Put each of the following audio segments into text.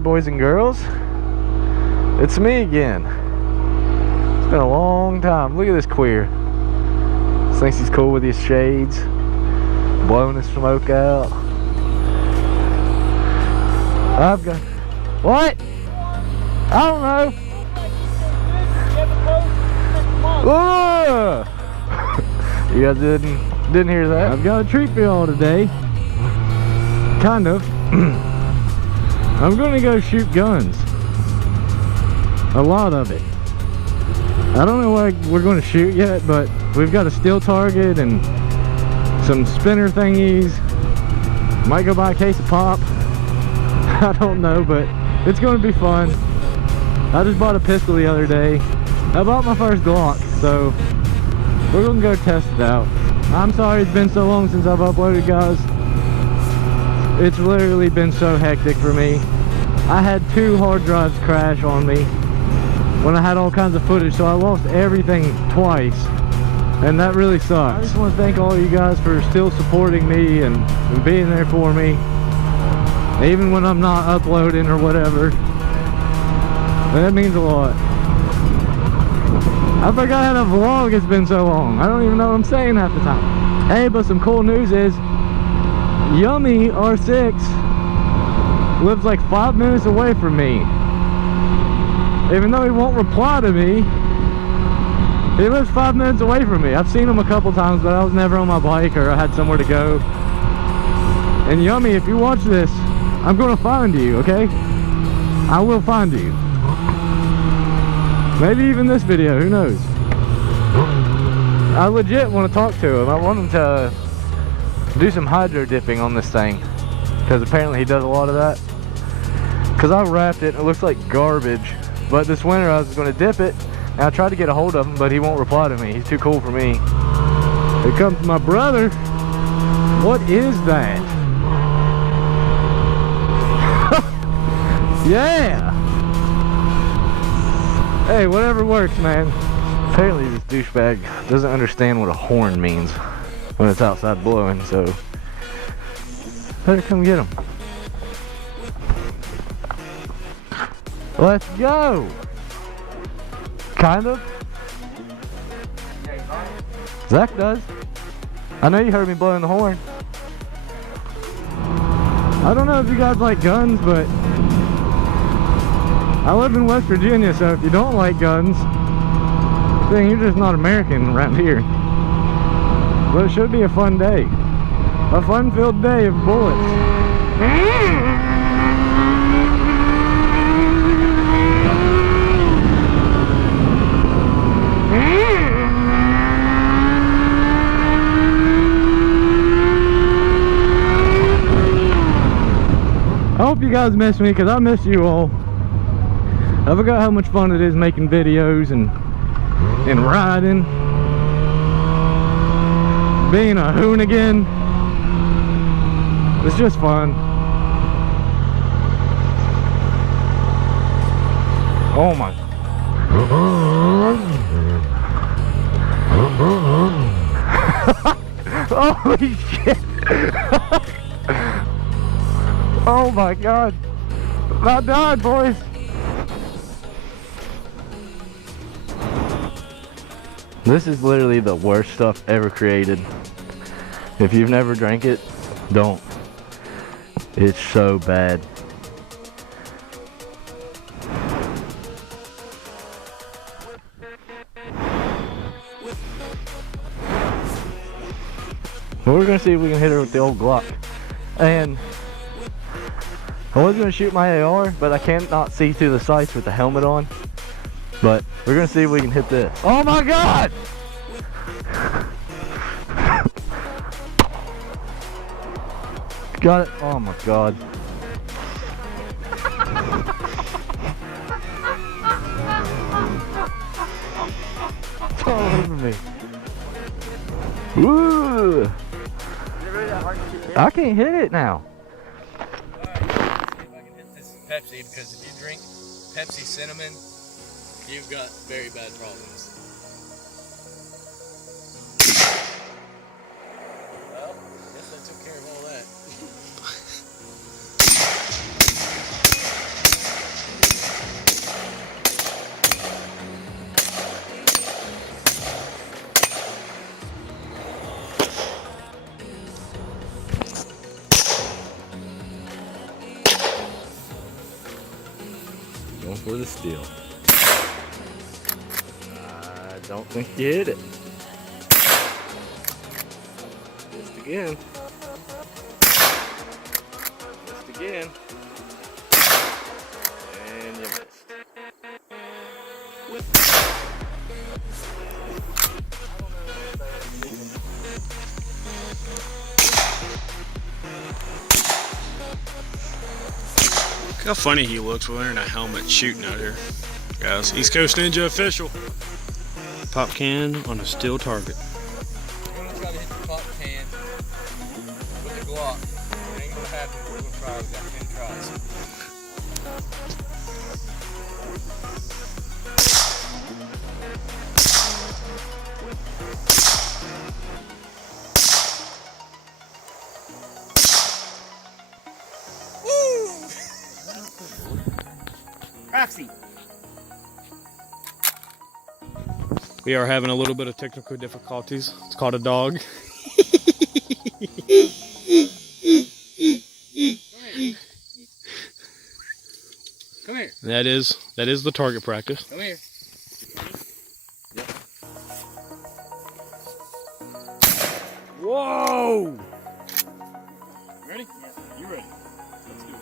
Alright, boys and girls, it's me again. It's been a long time. Look at this queer. Thinks he's cool with his shades, blowing his smoke out. I've got... What? I don't know. Whoa! You guys didn't hear that? I've got a treat for y'all today. Kind of. I'm gonna go shoot guns. A lot of it. I don't know what we're gonna shoot yet, but we've got a steel target and some spinner thingies. Might go buy a case of pop. I don't know, but it's gonna be fun. I just bought a pistol the other day. I bought my first Glock, so we're gonna go test it out. I'm sorry it's been so long since I've uploaded, guys. It's literally been so hectic for me. I had 2 hard drives crash on me when I had all kinds of footage, so I lost everything twice, and that really sucks. I just want to thank all you guys for still supporting me and being there for me, even when I'm not uploading or whatever. That means a lot. I forgot how to vlog, it's been so long. I don't even know what I'm saying half the time. Hey, but some cool news is yummir6 lives like 5 minutes away from me. Even though he won't reply to me, he lives 5 minutes away from me. I've seen him a couple times, but I was never on my bike or I had somewhere to go. And Yummy, if you watch this, I'm gonna find you, okay? I will find you. Maybe even this video, who knows? I legit want to talk to him. I want him to do some hydro dipping on this thing, because apparently he does a lot of that. Because I wrapped it, it looks like garbage, but this winter I was going to dip it, and I tried to get a hold of him, but he won't reply to me. He's too cool for me. Here comes my brother. What is that? Yeah! Hey, whatever works, man. Apparently this douchebag doesn't understand what a horn means when it's outside blowing, so better come get him. Let's go! Kind of. Zach does. I know you heard me blowing the horn. I don't know if you guys like guns, but I live in West Virginia, so if you don't like guns, then you're just not American around here. But it should be a fun day. A fun-filled day of bullets. I hope you guys miss me, because I miss you all. I forgot how much fun it is making videos and riding. Being a hoonigan. It's just fun. Oh my. Holy shit. Oh my god. I died, boys. This is literally the worst stuff ever created. If you've never drank it, don't. It's so bad. Well, we're gonna see if we can hit her with the old Glock. And I was gonna shoot my AR, but I cannot see through the sights with the helmet on. But we're gonna see if we can hit this. Oh my god! Got it. Oh my god. It's all over me. Woo! I can't hit it now. Alright, let's see if I can hit this Pepsi, because if you drink Pepsi cinnamon, you've got very bad problems. Well, guess I took care of all that. the steel. I don't think you hit it. Just again. Just again. And you missed. Look how funny he looks wearing a helmet shooting out here. Guys, East Coast Ninja official. Pop can on a steel target. I'm gonna try to hit the pop can with the Glock. It ain't gonna happen. We're gonna try. We got 10 tries. Pepsi. We are having a little bit of technical difficulties. It's called a dog. Come here. That is the target practice. Come here. Yep. Whoa! Ready? Yeah. You ready? Let's do it.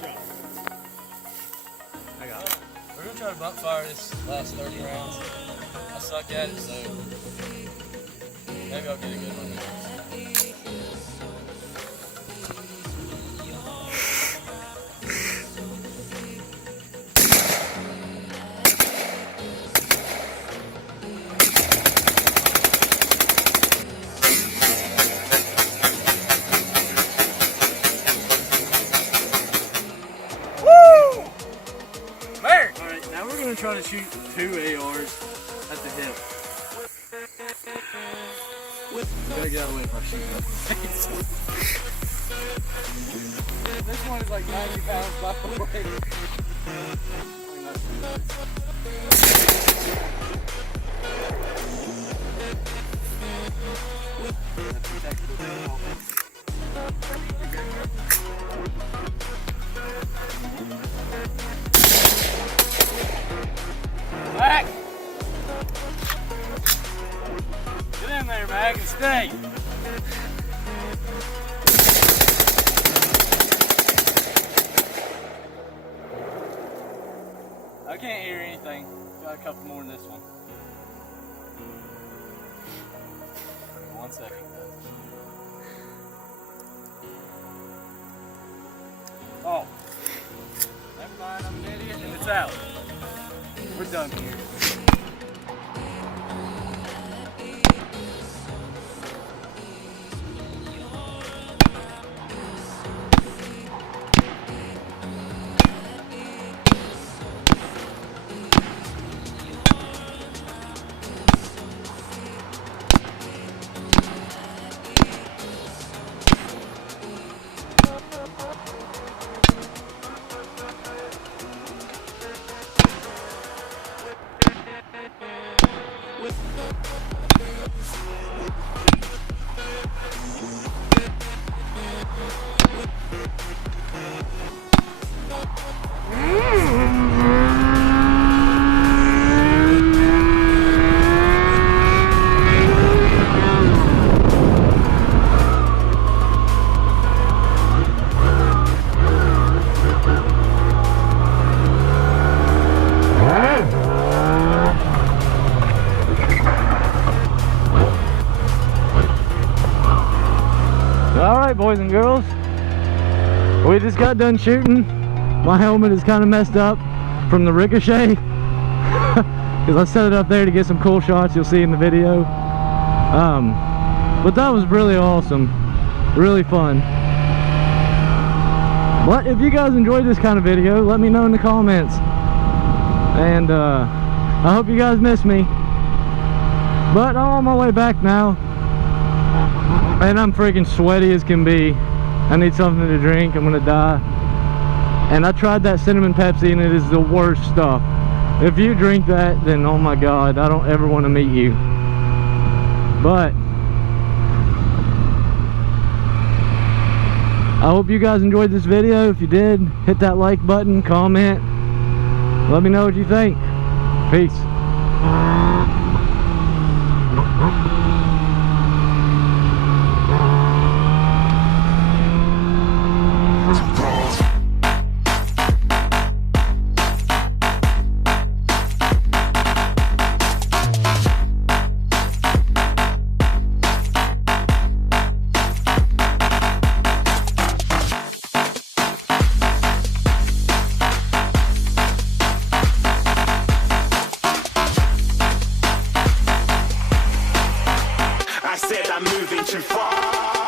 Shot. I got it. We're gonna try to buck fire this last 30 rounds. I suck at it, so maybe I'll get a good one. Alright, now we're going to try to shoot 2 ARs at the hip. You gotta get out of the way if I shoot that. This one is like 90 pounds by the way. Back! Get in there, Mag, and stay! I can't hear anything. Got a couple more in this one. 1 second, guys. Oh. Never mind, I'm an idiot, and it's out. We're done here. Alright, boys and girls, we just got done shooting. My helmet is kind of messed up from the ricochet because I set it up there to get some cool shots you'll see in the video. But that was really awesome, really fun. But if you guys enjoyed this kind of video, let me know in the comments. And I hope you guys miss me. But I'm on my way back now. And I'm freaking sweaty as can be. I need something to drink. I'm gonna die. And I tried that cinnamon Pepsi and it is the worst stuff. If you drink that, then oh my god, I don't ever want to meet you. But I hope you guys enjoyed this video. If you did, hit that like button, comment, let me know what you think. Peace. I said I'm moving too far.